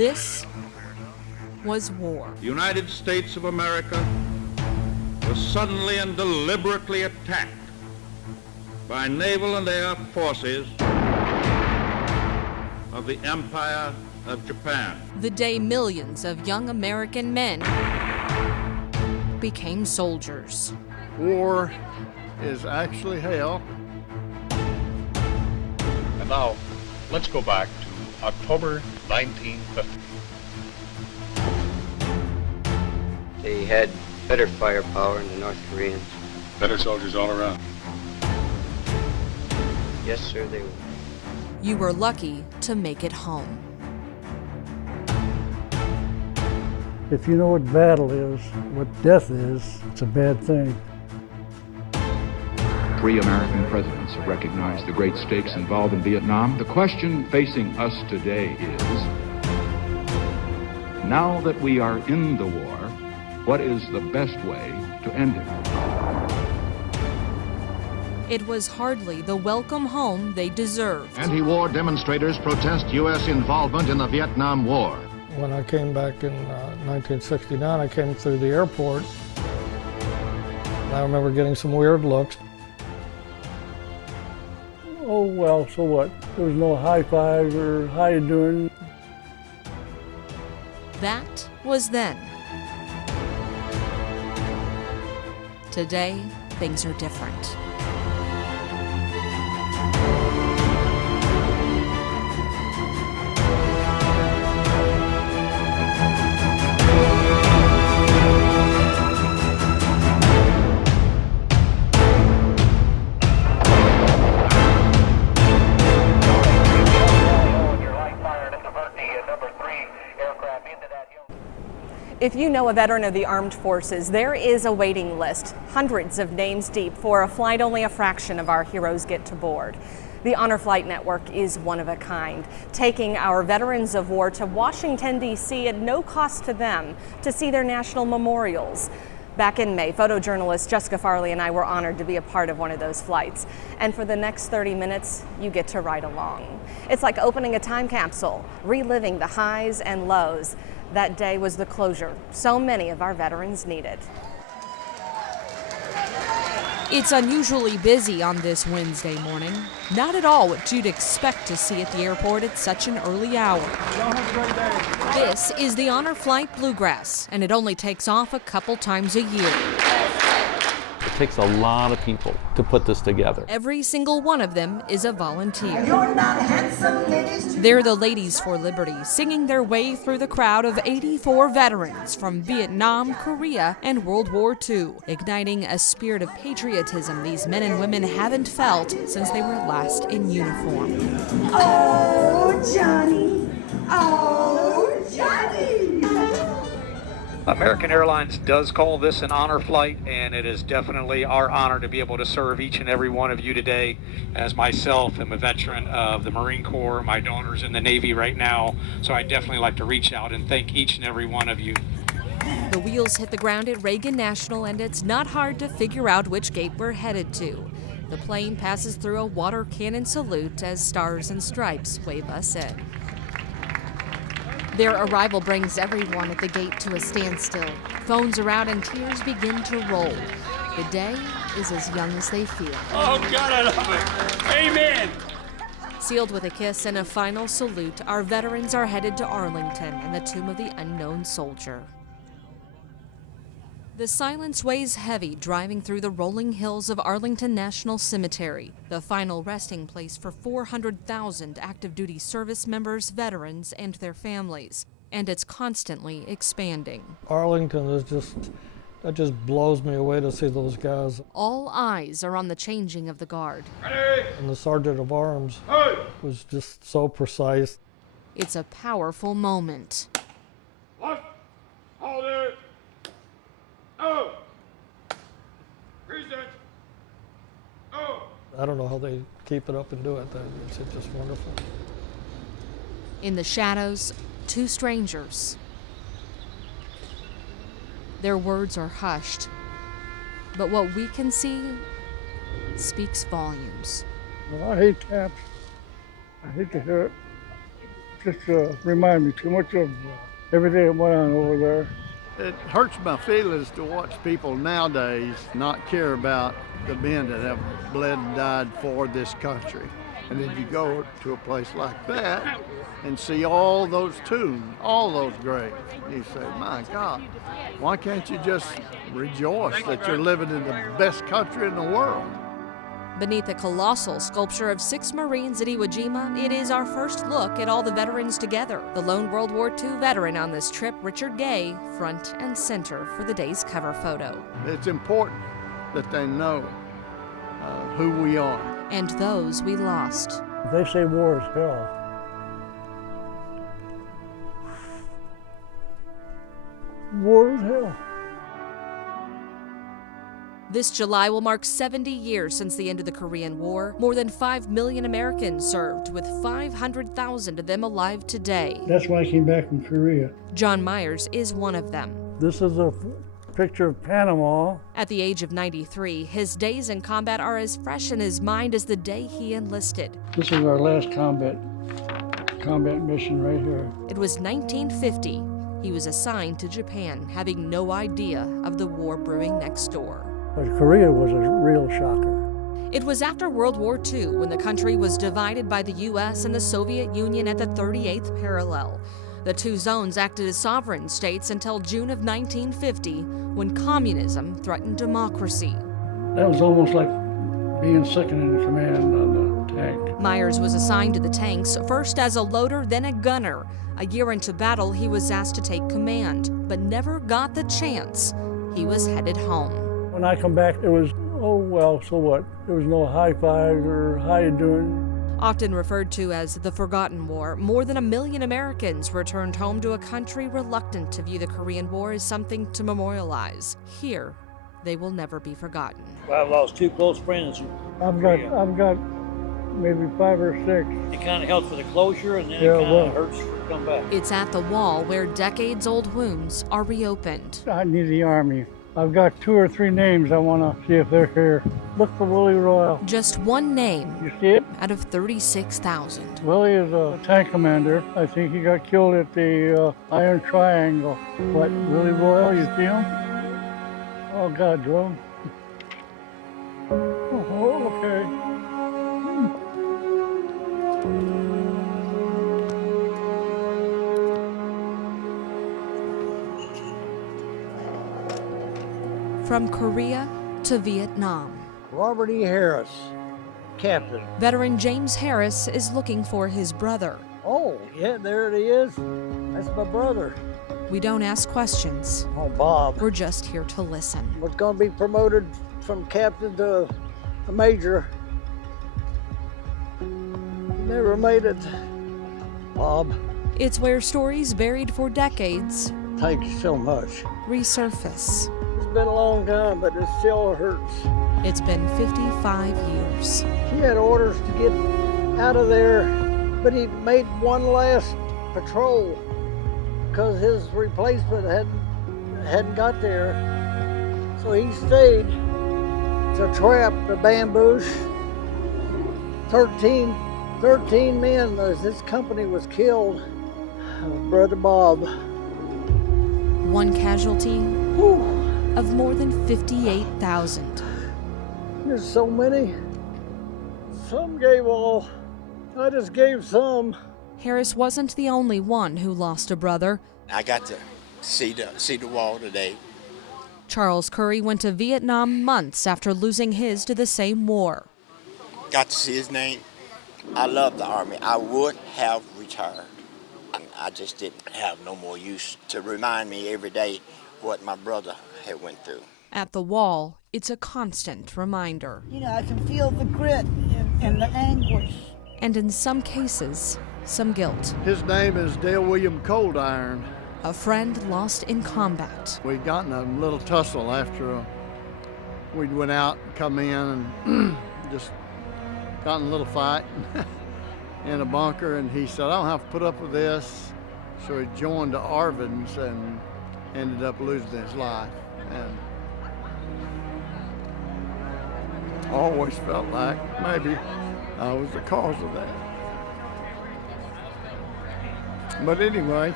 This was war. The United States of America was suddenly and deliberately attacked by naval and air forces of the Empire of Japan. The day millions of young American men became soldiers. War is actually hell. And now, let's go back to October 1950. They had better firepower than the North Koreans. Better soldiers all around. Yes, sir, they were. You were lucky to make it home. If you know what battle is, what death is, it's a bad thing. 3 American presidents have recognized the great stakes involved in Vietnam. The question facing us today is, now that we are in the war, what is the best way to end it? It was hardly the welcome home they deserved. Anti-war demonstrators protest U.S. involvement in the Vietnam War. When I came back in 1969, I came through the airport. And I remember getting some weird looks. Oh, well, so what? There was no high fives or how you doing? That was then. Today, things are different. If you know a veteran of the armed forces, there is a waiting list, hundreds of names deep, for a flight only a fraction of our heroes get to board. The Honor Flight Network is one of a kind, taking our veterans of war to Washington, D.C. at no cost to them to see their national memorials. Back in May, photojournalist Jessica Farley and I were honored to be a part of one of those flights. And for the next 30 minutes, you get to ride along. It's like opening a time capsule, reliving the highs and lows. That day was the closure so many of our veterans needed. It's unusually busy on this Wednesday morning. Not at all what you'd expect to see at the airport at such an early hour. This is the Honor Flight Bluegrass, and it only takes off a couple times a year. It takes a lot of people to put this together. Every single one of them is a volunteer. They're the Ladies for Liberty, singing their way through the crowd of 84 veterans from Vietnam, Korea, and World War II, igniting a spirit of patriotism these men and women haven't felt since they were last in uniform. Oh, Johnny! Oh, Johnny! American Airlines does call this an honor flight, and it is definitely our honor to be able to serve each and every one of you today. As myself, I'm a veteran of the Marine Corps. My daughter's in the Navy right now, so I definitely like to reach out and thank each and every one of you. The wheels hit the ground at Reagan National, and it's not hard to figure out which gate we're headed to. The plane passes through a water cannon salute as stars and stripes wave us in. Their arrival brings everyone at the gate to a standstill. Phones are out and tears begin to roll. The day is as young as they feel. Oh, God, I love it. Amen. Sealed with a kiss and a final salute, our veterans are headed to Arlington and the Tomb of the Unknown Soldier. The silence weighs heavy driving through the rolling hills of Arlington National Cemetery, the final resting place for 400,000 active duty service members, veterans, and their families. And it's constantly expanding. Arlington is that just blows me away to see those guys. All eyes are on the changing of the guard. Ready. And the Sergeant of Arms was just so precise. It's a powerful moment. Left, hold it. Oh! Present! Oh! I don't know how they keep it up and do it. It's just wonderful. In the shadows, 2 strangers. Their words are hushed, but what we can see speaks volumes. Well, I hate taps. I hate to hear it. just remind me too much of everything that went on over there. It hurts my feelings to watch people nowadays not care about the men that have bled and died for this country. And then you go to a place like that and see all those tombs, all those graves. You say, my God, why can't you just rejoice that you're living in the best country in the world? Beneath a colossal sculpture of 6 Marines at Iwo Jima, it is our first look at all the veterans together. The lone World War II veteran on this trip, Richard Gay, front and center for the day's cover photo. It's important that they know who we are. And those we lost. They say war is hell. War is hell. This July will mark 70 years since the end of the Korean War. More than 5 million Americans served, with 500,000 of them alive today. That's why I came back from Korea. John Myers is one of them. This is a picture of Panama. At the age of 93, his days in combat are as fresh in his mind as the day he enlisted. This is our last combat mission right here. It was 1950. He was assigned to Japan, having no idea of the war brewing next door. But Korea was a real shocker. It was after World War II when the country was divided by the U.S. and the Soviet Union at the 38th parallel. The two zones acted as sovereign states until June of 1950, when communism threatened democracy. That was almost like being second in command on the tank. Myers was assigned to the tanks, first as a loader, then a gunner. A year into battle, he was asked to take command, but never got the chance. He was headed home. When I come back, it was, oh, well, so what? There was no high fives or how you doing? Often referred to as the Forgotten War, more than 1 million Americans returned home to a country reluctant to view the Korean War as something to memorialize. Here, they will never be forgotten. Well, I've lost 2 close friends. I've got maybe 5 or 6. It kind of helps for the closure, and then it kind of hurts to come back. It's at the wall where decades-old wounds are reopened. I need the Army. I've got 2 or 3 names I want to see if they're here. Look for Willie Royal. Just one name. You see it? Out of 36,000. Willie is a tank commander. I think he got killed at the Iron Triangle. What, Willie Royal, you see him? Oh, God, Joe. Oh, okay. From Korea to Vietnam. Robert E. Harris, captain. Veteran James Harris is looking for his brother. Oh, yeah, there it is. That's my brother. We don't ask questions. Oh, Bob. We're just here to listen. Was going to be promoted from captain to a major. Never made it. Bob. It's where stories buried for decades. Thank you so much. Resurface. It's been a long time, but it still hurts. It's been 55 years. He had orders to get out of there, but he made one last patrol because his replacement hadn't got there. So he stayed to trap the bamboos. 13 men as this company was killed. Brother Bob. One casualty of more than 58,000. There's so many. Some gave all. I just gave some. Harris wasn't the only one who lost a brother. I got to see the wall today. Charles Curry went to Vietnam months after losing his to the same war. Got to see his name. I love the Army. I would have retired. I just didn't have no more use to remind me every day what my brother had went through. At the wall, it's a constant reminder. You know, I can feel the grit and the anguish. And in some cases, some guilt. His name is Dale William Cold Iron. A friend lost in combat. We got in a little tussle after we went out and come in and just got in a little fight in a bunker, and he said, I don't have to put up with this. So he joined the Arvins and ended up losing his life. And I always felt like maybe I was the cause of that. But anyway,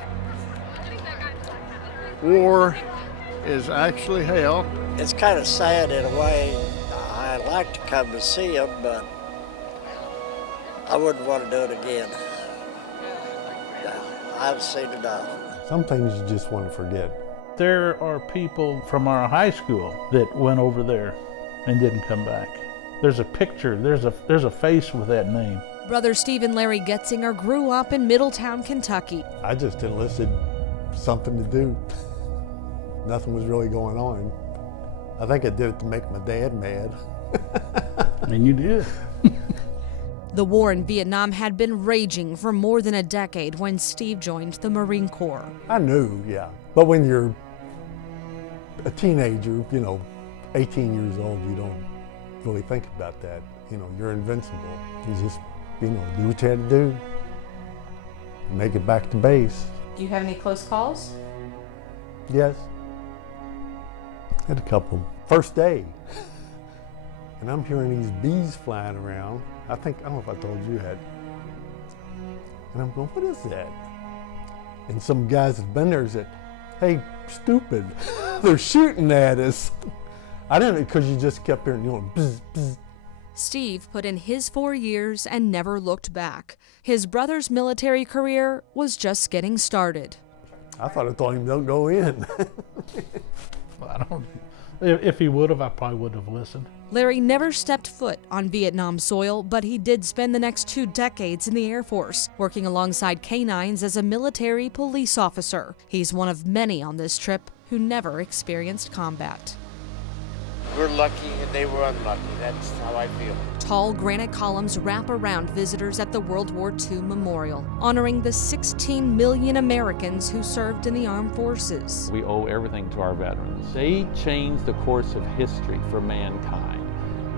war is actually hell. It's kind of sad in a way. I'd like to come to see him, but I wouldn't want to do it again. No, I've seen enough. Some things you just want to forget. There are people from our high school that went over there and didn't come back. There's a picture, there's a face with that name. Brother Steve and Larry Getzinger grew up in Middletown, Kentucky. I just enlisted something to do. Nothing was really going on. I think I did it to make my dad mad. And you did. The war in Vietnam had been raging for more than a decade when Steve joined the Marine Corps. I knew, yeah. But when you're a teenager, 18 years old, you don't really think about that. You're invincible. You just, do what you had to do. Make it back to base. Do you have any close calls? Yes. Had a couple. First day. And I'm hearing these bees flying around. I don't know if I told you that. And I'm going, what is that? And some guys have been there said, hey, stupid, they're shooting at us. I didn't, because you just kept hearing, bzz, bzz. Steve put in his 4 years and never looked back. His brother's military career was just getting started. I thought I told him don't go in. If he would have, I probably wouldn't have listened. Larry never stepped foot on Vietnam soil, but he did spend the next 2 decades in the Air Force, working alongside K-9s as a military police officer. He's one of many on this trip who never experienced combat. We're lucky and they were unlucky. That's how I feel. Tall granite columns wrap around visitors at the World War II Memorial, honoring the 16 million Americans who served in the armed forces. We owe everything to our veterans. They changed the course of history for mankind.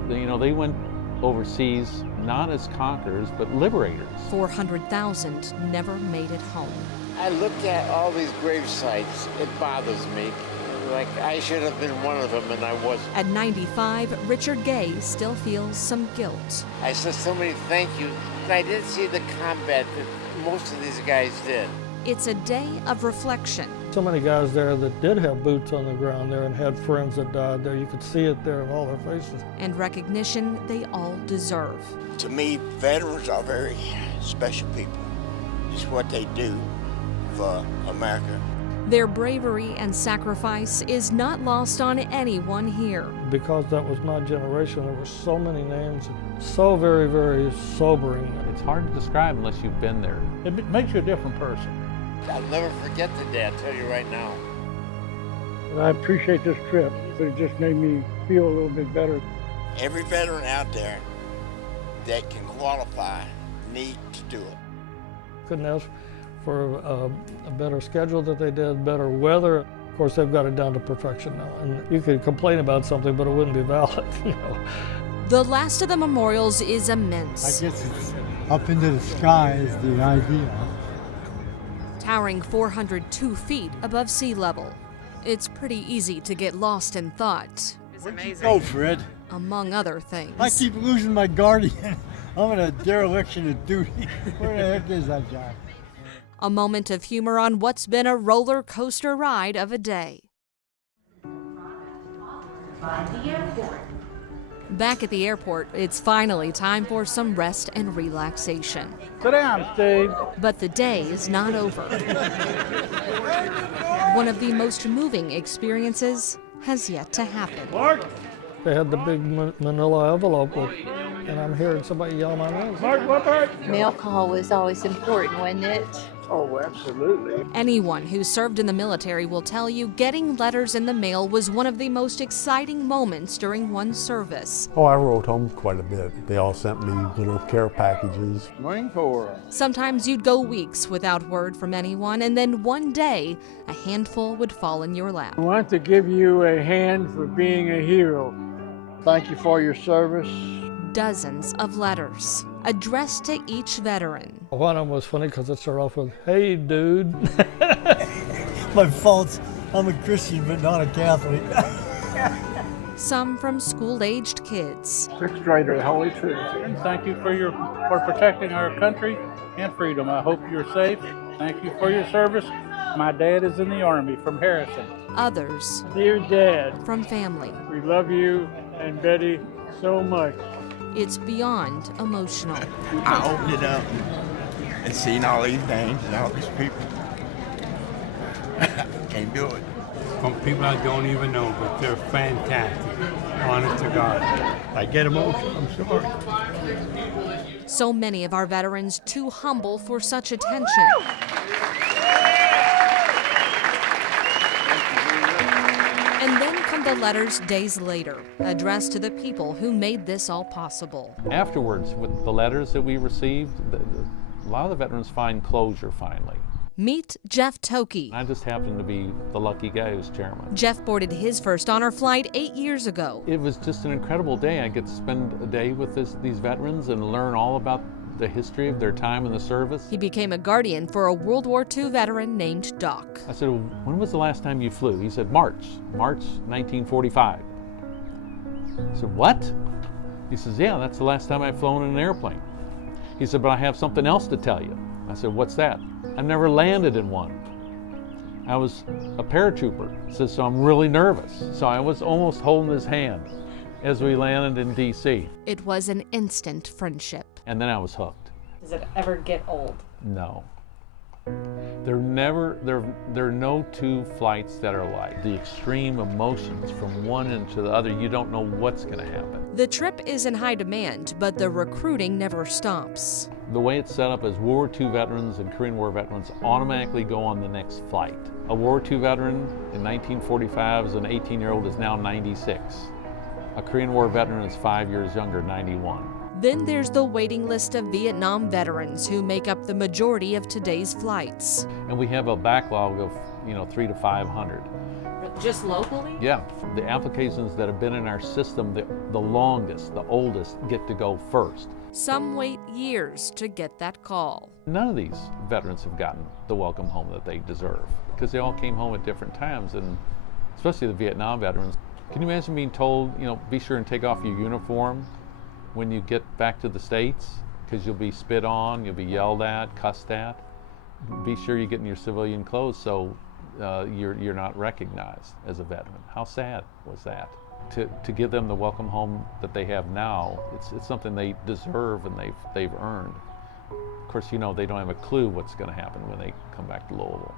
They went overseas not as conquerors, but liberators. 400,000 never made it home. I looked at all these grave sites. It bothers me. Like I should have been one of them and I wasn't. At 95, Richard Gay still feels some guilt. I said so many thank yous, and I didn't see the combat that most of these guys did. It's a day of reflection. So many guys there that did have boots on the ground there and had friends that died there. You could see it there in all their faces. And recognition they all deserve. To me, veterans are very special people. It's what they do for America. Their bravery and sacrifice is not lost on anyone here. Because that was my generation, there were so many names, so very, very sobering. It's hard to describe unless you've been there. It makes you a different person. I'll never forget the day, I'll tell you right now. And I appreciate this trip, but it just made me feel a little bit better. Every veteran out there that can qualify need to do it. Couldn't ask for a better schedule that they did, better weather. Of course, they've got it down to perfection now. And you could complain about something, but it wouldn't be valid, The last of the memorials is immense. I guess it's up into the sky is the idea. Towering 402 feet above sea level. It's pretty easy to get lost in thought. It's amazing. Go, Fred. Among other things. I keep losing my guardian. I'm in a dereliction of duty. Where the heck is that guy? A moment of humor on what's been a roller coaster ride of a day. Back at the airport, it's finally time for some rest and relaxation. Sit down, Steve. But the day is not over. One of the most moving experiences has yet to happen. Mark! They had the big manila envelope, and I'm hearing somebody yell my name. Mark, what back? Mail call was always important, wasn't it? Oh, absolutely. Anyone who served in the military will tell you getting letters in the mail was one of the most exciting moments during one's service. Oh, I wrote home quite a bit. They all sent me little care packages. Marine Corps. Sometimes you'd go weeks without word from anyone, and then one day, a handful would fall in your lap. I want to give you a hand for being a hero. Thank you for your service. Dozens of letters addressed to each veteran. One of them was funny because it started off with, "Hey, dude." My fault. I'm a Christian, but not a Catholic. Some from school-aged kids. Sixth grader at Holy Trinity. Thank you for protecting our country and freedom. I hope you're safe Thank you for your service. My dad is in the Army from Harrison. Others, Dear Dad, from family. we love you and Betty so much. It's beyond emotional. I opened it up and seen all these names and all these people. Can't do it. From people I don't even know, but they're fantastic. Honest to God. I get emotional, I'm sorry. So many of our veterans too humble for such attention. And then come the letters days later, addressed to the people who made this all possible. Afterwards, with the letters that we received, a lot of the veterans find closure finally. Meet Jeff Toki. I just happened to be the lucky guy who's chairman. Jeff boarded his first honor flight 8 years ago. It was just an incredible day. I get to spend a day with these veterans and learn all about the history of their time in the service. He became a guardian for a World War II veteran named Doc. I said, well, when was the last time you flew? He said, March 1945. I said, what? He says, yeah, that's the last time I've flown in an airplane. He said, but I have something else to tell you. I said, what's that? I've never landed in one. I was a paratrooper. He says, so I'm really nervous. So I was almost holding his hand as we landed in D.C. It was an instant friendship. And then I was hooked. Does it ever get old? No. There are no two flights that are alike. The extreme emotions from one end to the other, you don't know what's going to happen. The trip is in high demand, but the recruiting never stops. The way it's set up is World War II veterans and Korean War veterans automatically go on the next flight. A World War II veteran in 1945 as an 18-year-old is now 96. A Korean War veteran is 5 years younger, 91. Then there's the waiting list of Vietnam veterans who make up the majority of today's flights. And we have a backlog of, 300 to 500. Just locally? Yeah, the applications that have been in our system, the longest, the oldest, get to go first. Some wait years to get that call. None of these veterans have gotten the welcome home that they deserve because they all came home at different times, and especially the Vietnam veterans. Can you imagine being told, be sure and take off your uniform when you get back to the States, because you'll be spit on, you'll be yelled at, cussed at. Be sure you get in your civilian clothes so you're not recognized as a veteran. How sad was that? To give them the welcome home that they have now, it's something they deserve and they've earned. Of course, they don't have a clue what's going to happen when they come back to Louisville.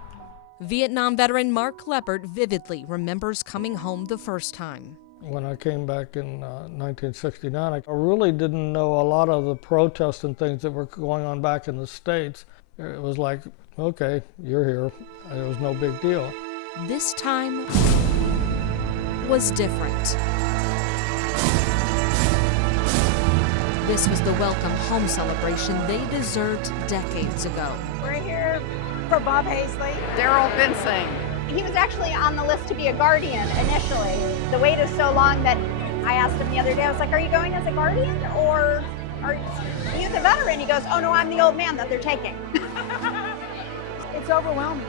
Vietnam veteran Mark Leppert vividly remembers coming home the first time. When I came back in 1969, I really didn't know a lot of the protests and things that were going on back in the States. It was like, okay, you're here. It was no big deal. This time was different. This was the welcome home celebration they deserved decades ago. We're here for Bob Hazley. Daryl Bensing. He was actually on the list to be a guardian initially. The wait is so long that I asked him the other day, I was like, are you going as a guardian or are you the veteran? He goes, oh no, I'm the old man that they're taking. It's overwhelming,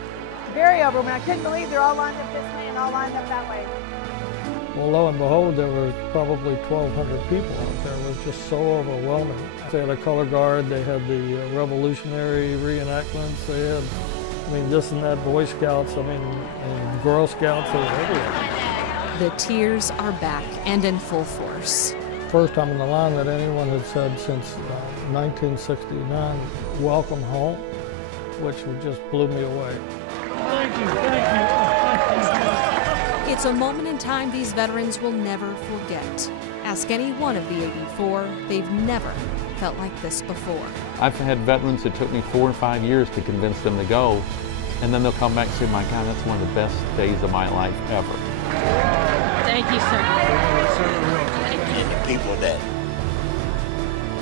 very overwhelming. I couldn't believe they're all lined up this way and all lined up that way. Well, lo and behold, there were probably 1,200 people out there. It was just so overwhelming. They had a color guard, they had the revolutionary reenactments, they had just in that Boy Scouts, and Girl Scouts, they were everywhere. The tears are back and in full force. First time in the line that anyone had said since 1969, welcome home, which just blew me away. Thank you, thank you. It's a moment in time these veterans will never forget. Ask any one of the 84, they've never felt like this before. I've had veterans that took me 4 or 5 years to convince them to go, and then they'll come back and say, my God, that's one of the best days of my life ever. Thank you, sir. And the people that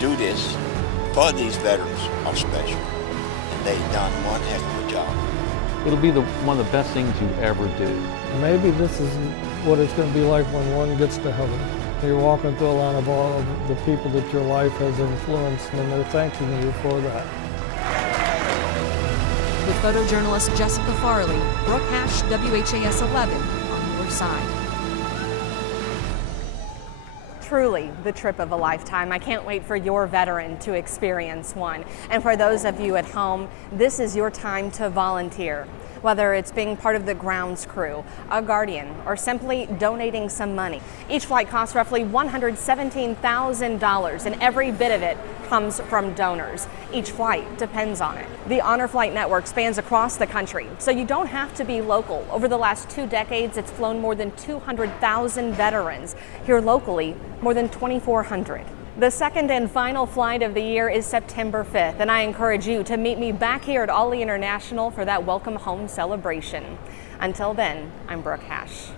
do this for these veterans are special, and they've done one heck of a job. It'll be one of the best things you ever do. Maybe this is what it's going to be like when one gets to heaven. You're walking through a line of all of the people that your life has influenced, and they're thanking you for that. With photojournalist Jessica Farley, Brooke Hash, WHAS 11, on your side. truly the trip of a lifetime. I can't wait for your veteran to experience one. And for those of you at home, this is your time to volunteer. Whether it's being part of the grounds crew, a guardian, or simply donating some money. Each flight costs roughly $117,000, and every bit of it comes from donors. Each flight depends on it. The Honor Flight Network spans across the country, so you don't have to be local. Over the last 2 decades, it's flown more than 200,000 veterans. Here locally, more than 2,400. The second and final flight of the year is September 5th, and I encourage you to meet me back here at Ollie International for that Welcome Home celebration. Until then, I'm Brooke Hash.